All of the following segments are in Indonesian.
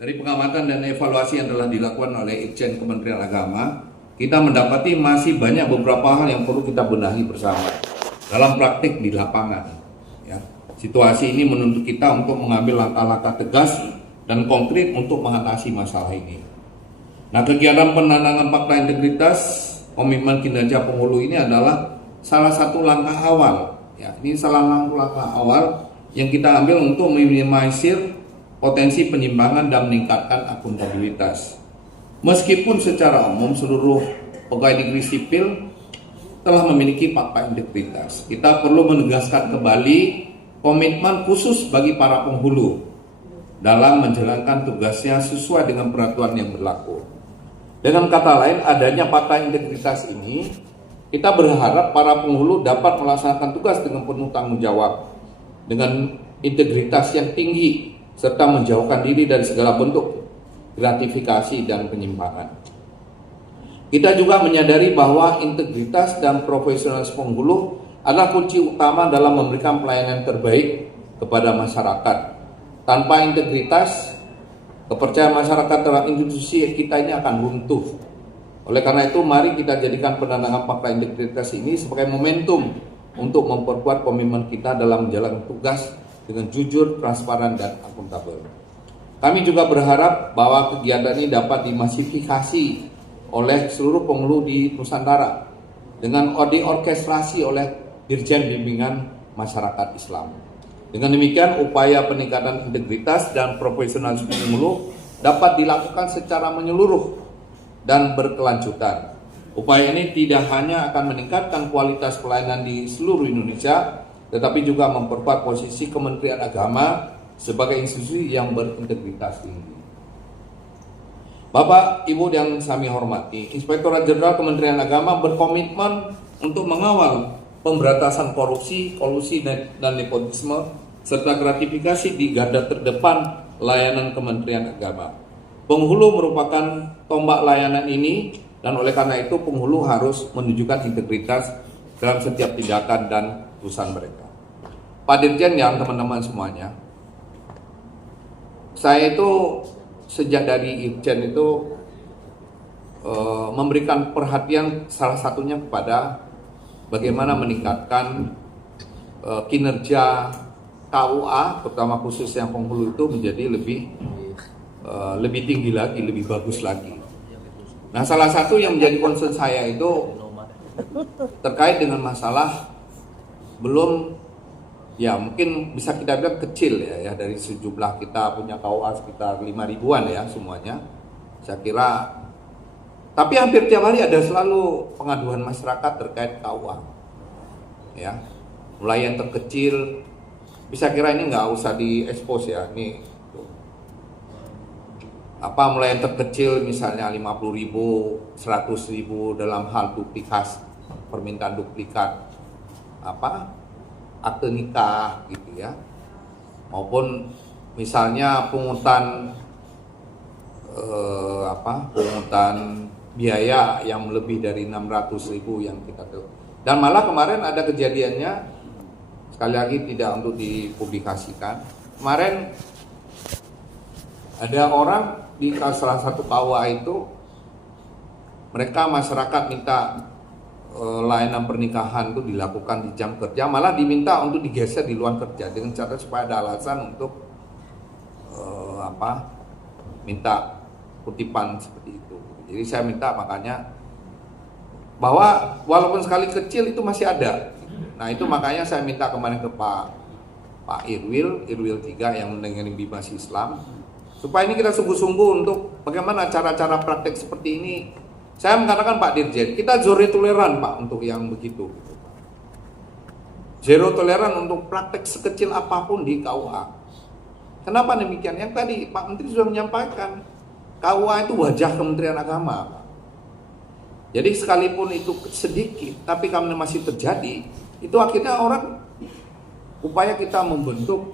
Dari pengamatan dan evaluasi yang telah dilakukan oleh Itjen Kementerian Agama, kita mendapati masih banyak beberapa hal yang perlu kita benahi bersama dalam praktik di lapangan. Ya. Situasi ini menuntut kita untuk mengambil langkah-langkah tegas dan konkret untuk mengatasi masalah ini. Nah, kegiatan penandanan fakta integritas komitmen kinerja penghulu ini adalah salah satu langkah awal. Ya, ini salah satu langkah awal yang kita ambil untuk meminimalisir potensi penyimpangan dan meningkatkan akuntabilitas. Meskipun secara umum seluruh pegawai negeri sipil telah memiliki fakta integritas, kita perlu menegaskan kembali komitmen khusus bagi para penghulu dalam menjalankan tugasnya sesuai dengan peraturan yang berlaku. Dengan kata lain, adanya fakta integritas ini, kita berharap para penghulu dapat melaksanakan tugas dengan penuh tanggung jawab, dengan integritas yang tinggi, serta menjauhkan diri dari segala bentuk gratifikasi dan penyimpangan. Kita juga menyadari bahwa integritas dan profesionalisme penghulu adalah kunci utama dalam memberikan pelayanan terbaik kepada masyarakat. Tanpa integritas, kepercayaan masyarakat terhadap institusi kita ini akan runtuh. Oleh karena itu, mari kita jadikan penandanan fakta integritas ini sebagai momentum untuk memperkuat komitmen kita dalam menjalankan tugas dengan jujur, transparan, dan akuntabel. Kami juga berharap bahwa kegiatan ini dapat dimasifikasi oleh seluruh penghulu di Nusantara dengan diorkestrasi oleh Dirjen Bimbingan Masyarakat Islam. Dengan demikian, upaya peningkatan integritas dan profesionalisme penghulu dapat dilakukan secara menyeluruh dan berkelanjutan. Upaya ini tidak hanya akan meningkatkan kualitas pelayanan di seluruh Indonesia, tetapi juga memperkuat posisi Kementerian Agama sebagai institusi yang berintegritas tinggi. Bapak, Ibu yang kami hormati, Inspektorat Jenderal Kementerian Agama berkomitmen untuk mengawal pemberantasan korupsi, kolusi, dan nepotisme, serta gratifikasi di garda terdepan layanan Kementerian Agama. Penghulu merupakan tombak layanan ini, dan oleh karena itu penghulu harus menunjukkan integritas dalam setiap tindakan dan urusan mereka. Pak Dirjen yang teman-teman semuanya, saya itu sejak dari Itjen itu memberikan perhatian salah satunya kepada bagaimana meningkatkan kinerja KUA, terutama khusus yang penghulu itu menjadi lebih tinggi lagi, lebih bagus lagi. Nah, salah satu yang menjadi concern saya itu terkait dengan masalah belum, ya mungkin bisa kita bilang kecil ya dari sejumlah kita punya KUA sekitar 5 ribuan ya semuanya. Saya kira, tapi hampir tiap hari ada selalu pengaduan masyarakat terkait KUA. Ya, mulai yang terkecil, bisa kira ini nggak usah diekspos ya, ini mulai yang terkecil misalnya 50.000, 100.000 dalam hal duplikat, permintaan duplikat akte nikah gitu ya, maupun misalnya pungutan biaya yang lebih dari 600.000 yang kita tahu. Dan malah kemarin ada kejadiannya, sekali lagi tidak untuk dipublikasikan, kemarin ada orang di salah satu KUA itu, mereka masyarakat minta layanan pernikahan itu dilakukan di jam kerja, malah diminta untuk digeser di luar kerja dengan cara supaya ada alasan untuk minta kutipan seperti itu. Jadi saya minta makanya bahwa walaupun sekali kecil itu masih ada. Nah, itu makanya saya minta kemarin ke Pak Irwil 3 yang menangani Bimas Islam, supaya ini kita sungguh-sungguh untuk bagaimana cara-cara praktek seperti ini. Saya mengatakan Pak Dirjen, kita zero toleran Pak untuk yang begitu. Zero toleran untuk praktek sekecil apapun di KUA. Kenapa demikian? Yang tadi Pak Menteri sudah menyampaikan, KUA itu wajah Kementerian Agama, Pak. Jadi sekalipun itu sedikit, tapi kalau masih terjadi, itu akhirnya orang, upaya kita membentuk,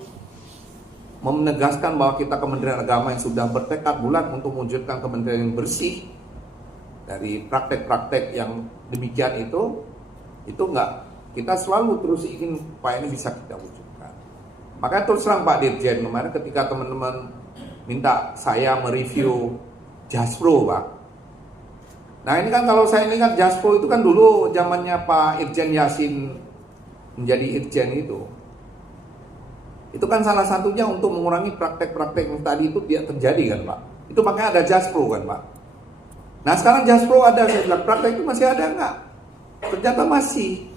menegaskan bahwa kita Kementerian Agama yang sudah bertekad bulat untuk mewujudkan kementerian yang bersih dari praktek-praktek yang demikian itu enggak, kita selalu terus ingin upaya ini bisa kita wujudkan. Makanya terus terang Pak Dirjen, kemarin ketika teman-teman minta saya mereview Jaspro, Pak. Nah ini kan kalau saya ingat Jaspro itu kan dulu zamannya Pak Irjen Yasin menjadi Irjen itu. Itu kan salah satunya untuk mengurangi praktek-praktek yang tadi itu tidak terjadi kan Pak. Itu makanya ada Jaspro kan Pak. Nah sekarang Jaspro ada, saya bilang praktek itu masih ada nggak? Ternyata masih.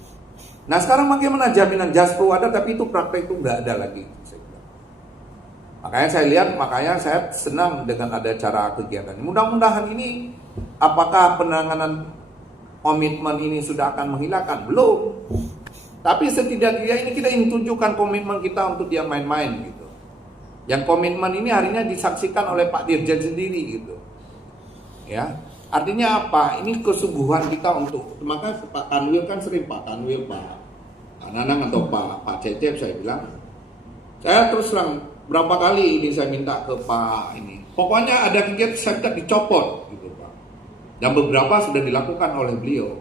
Nah sekarang bagaimana jaminan Jaspro ada tapi itu praktek itu nggak ada lagi. Makanya saya lihat, makanya saya senang dengan ada cara kegiatan. Mudah-mudahan ini, apakah penanganan komitmen ini sudah akan menghilangkan? Belum. Tapi setidaknya ini kita ingin tunjukkan komitmen kita untuk dia main-main gitu. Yang komitmen ini harinya disaksikan oleh Pak Dirjen sendiri gitu. Ya, artinya apa? Ini kesungguhan kita untuk. Maka Pak Kanwil kan sering Pak Kanwil, Pak Nanang atau Pak Cecep saya bilang. Saya terus terang. Berapa kali ini saya minta ke Pak ini. Pokoknya ada kegiatan saya minta dicopot gitu Pak. Dan beberapa sudah dilakukan oleh beliau.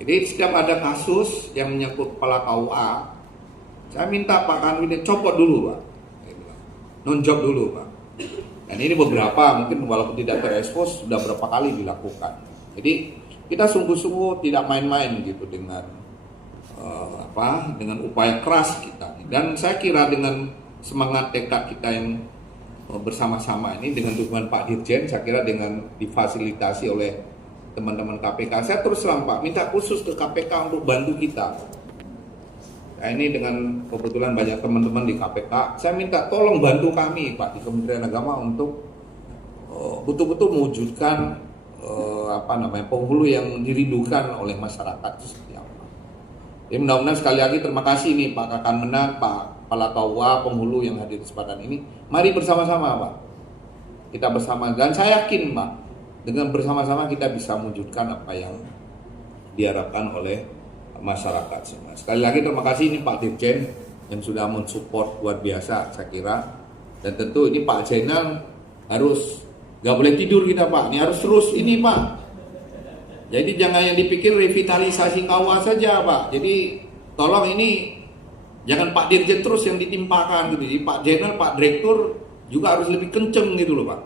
Jadi setiap ada kasus yang menyangkut kepala KUA, saya minta Pak Kanwil copot dulu Pak. Non-job dulu Pak. Dan ini beberapa mungkin walaupun tidak terekspos sudah berapa kali dilakukan. Jadi kita sungguh-sungguh tidak main-main gitu dengan dengan upaya keras kita. Dan saya kira dengan semangat tekad kita yang bersama-sama ini dengan dukungan Pak Dirjen, saya kira dengan difasilitasi oleh teman-teman KPK, saya terus terang Pak minta khusus ke KPK untuk bantu kita. Nah, ini dengan kebetulan banyak teman-teman di KPK, saya minta tolong bantu kami Pak di Kementerian Agama untuk betul-betul mewujudkan penghulu yang dirindukan oleh masyarakat itu seperti apa. Jadi mudah-mudahan sekali lagi terima kasih nih Pak Kakan Menang, Pak Kepala KUA, penghulu yang hadir di kesempatan ini. Mari bersama-sama Pak. Kita bersama dan saya yakin Pak, dengan bersama-sama kita bisa mewujudkan apa yang diharapkan oleh masyarakat semua. Sekali lagi terima kasih ini Pak Dirjen yang sudah mensupport luar biasa saya kira. Dan tentu ini Pak Zainal harus gak boleh tidur kita Pak. Ini harus terus ini Pak. Jadi jangan yang dipikir revitalisasi KUA saja Pak. Jadi tolong ini jangan Pak Dirjen terus yang ditimpakan gitu. Jadi Pak Jenderal, Pak Direktur juga harus lebih kenceng gitu loh Pak.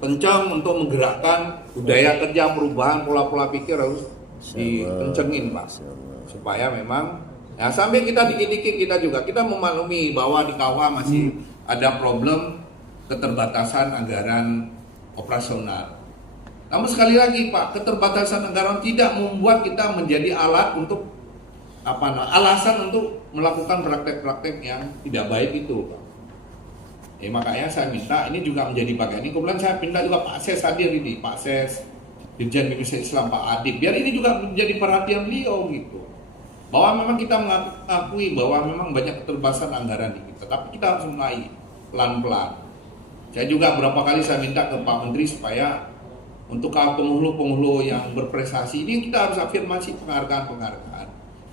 Kenceng untuk menggerakkan budaya kerja, perubahan pola-pola pikir harus dikencengin Pak. Supaya memang ya sampai kita dikit-dikit kita memaklumi bahwa di KUA masih ada problem keterbatasan anggaran operasional. Namun sekali lagi Pak, keterbatasan anggaran tidak membuat kita menjadi alat untuk alasan untuk melakukan praktek-praktek yang tidak baik itu Pak. Makanya saya minta ini juga menjadi bagian ini. Kemudian saya minta juga Pak Ses hadir ini, Pak Ses Dirjen Bimbingan Islam Pak Adib, biar ini juga menjadi perhatian beliau gitu. Bahwa memang kita mengakui bahwa memang banyak keterbatasan anggaran di kita, tapi kita harus mulai pelan-pelan. Saya juga beberapa kali saya minta ke Pak Menteri supaya untuk penghulu-penghulu yang berprestasi ini kita harus afirmasi penghargaan-penghargaan.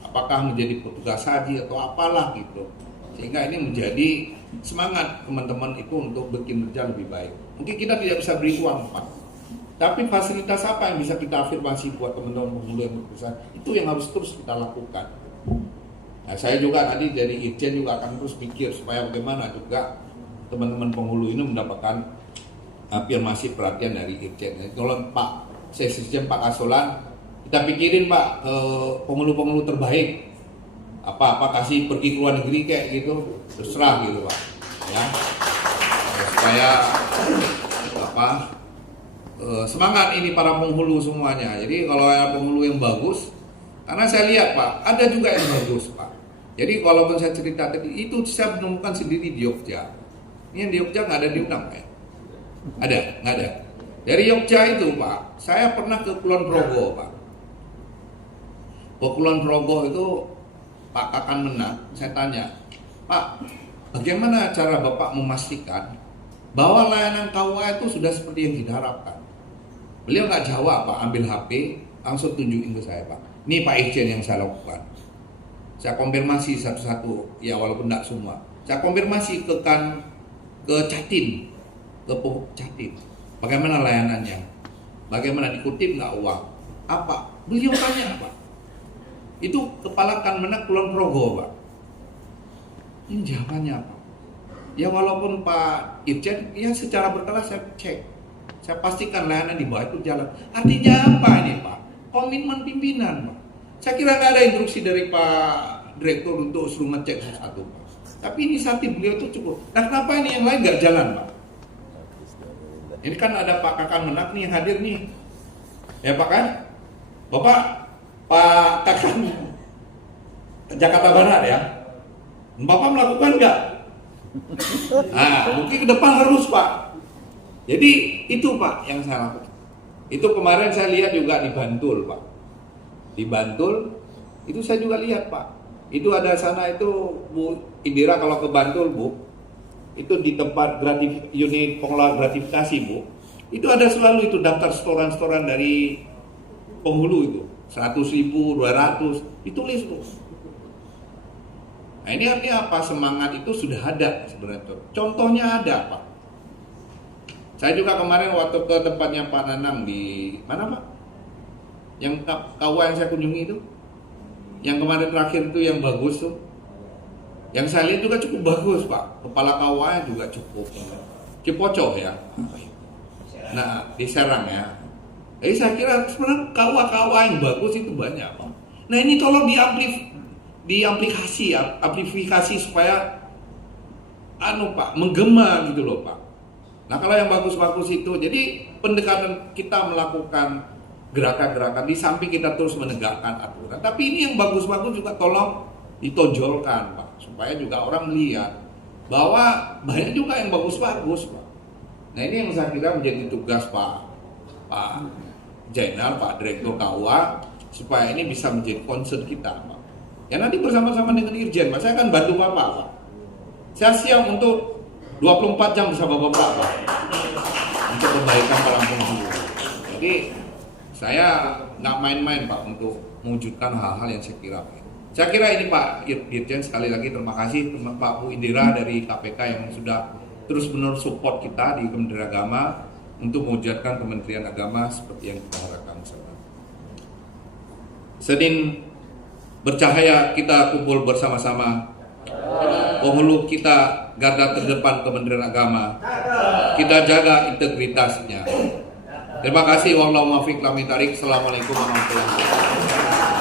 Apakah menjadi petugas haji atau apalah gitu. Sehingga ini menjadi semangat teman-teman itu untuk bekerja lebih baik. Mungkin kita tidak bisa beri uang Pak, tapi fasilitas apa yang bisa kita afirmasi buat teman-teman penghulu yang berprestasi, itu yang harus terus kita lakukan. Nah, saya juga tadi dari Irjen juga akan terus pikir supaya bagaimana juga teman-teman penghulu ini mendapatkan afirmasi perhatian dari Irjen. Jadi kalau Pak Sekjen Pak Asolan, kita pikirin Pak penghulu-penghulu terbaik. Apa kasih pergi ke luar negeri kayak gitu, terserah gitu Pak. Ya. Supaya semangat ini para penghulu semuanya. Jadi kalau ada penghulu yang bagus, karena saya lihat Pak, ada juga yang bagus Pak. Jadi walaupun saya cerita tadi, itu saya menemukan sendiri di Jogja. Ini yang di Jogja nggak ada diundang Pak. Ada, nggak ada. Dari Jogja itu Pak, saya pernah ke Kulon Progo Pak. Ke Kulon Progo itu Pak Kakan Menang, saya tanya, Pak, bagaimana cara Bapak memastikan bahwa layanan KUA itu sudah seperti yang kita harapkan? Beliau nggak jawab Pak, ambil HP, langsung tunjukin ke saya Pak. Ini Pak Irjen yang saya lakukan. Saya konfirmasi satu-satu, ya walaupun nggak semua. Saya konfirmasi ke Jatim, ke Jatim. Bagaimana layanannya? Bagaimana dikutip nggak uang? Apa? Beliau tanya Pak. Itu kepala Kanmenag Kulon Progo Pak. Ini jawabannya Pak. Ya walaupun Pak Irjen, ya secara berkala saya cek, saya pastikan layanan di bawah itu jalan. Artinya apa ini Pak? Komitmen pimpinan Pak. Saya kira nggak ada instruksi dari Pak Direktur untuk suruh ngecek satu Pak. Tapi inisiatif beliau itu cukup. Nah kenapa ini yang lain nggak jalan Pak? Ini kan ada Pak Kakan Menak nih yang hadir nih. Ya Pak kan? Bapak Pak Kakan Jakarta Barat ya. Bapak melakukan nggak? Nah, mungkin ke depan harus Pak. Jadi itu Pak yang saya lakukan. Itu kemarin saya lihat juga di Bantul Pak. Di Bantul itu saya juga lihat Pak. Itu ada sana itu Bu Indira kalau ke Bantul Bu, itu di tempat unit pengelola gratifikasi Bu, itu ada selalu itu daftar setoran-setoran dari penghulu itu 100.000, 200 ditulis Bu. Nah ini artinya apa? Semangat itu sudah ada sebenarnya. Contohnya ada Pak. Saya juga kemarin waktu ke tempatnya Pak Nanang di mana Pak? Yang KUA yang saya kunjungi itu, yang kemarin terakhir itu yang bagus tuh, yang saya lihat juga cukup bagus Pak. Kepala KUA juga cukup. Cipoco ya. Nah di Serang ya. Jadi saya kira sebenarnya KUA yang bagus itu banyak Pak. Nah ini tolong amplifikasi supaya Pak menggema gitu loh Pak. Nah kalau yang bagus-bagus itu, jadi pendekatan kita melakukan gerakan-gerakan di samping kita terus menegakkan aturan, tapi ini yang bagus-bagus juga tolong ditonjolkan Pak, supaya juga orang melihat bahwa banyak juga yang bagus-bagus Pak. Nah ini yang saya kira menjadi tugas Pak Jainal, Pak Direktur KUA, supaya ini bisa menjadi concern kita Pak. Ya nanti bersama-sama dengan Irjen, Pak, saya akan bantu Bapak Pak. Saya siap untuk 24 jam bersama Bapak Pak, untuk kebaikan para penghulu. Jadi saya nggak main-main Pak untuk mewujudkan hal-hal yang saya kira. Saya kira ini Pak Irjen, sekali lagi terima kasih Pak Bu Indira dari KPK yang sudah terus-menerus support kita di Kementerian Agama untuk mewujudkan Kementerian Agama seperti yang kita harapkan bersama. Senin bercahaya kita kumpul bersama-sama. Penghulu kita garda terdepan Kementerian Agama. Kita jaga integritasnya. Terima kasih. Wallahualam. Assalamualaikum warahmatullahi wabarakatuh.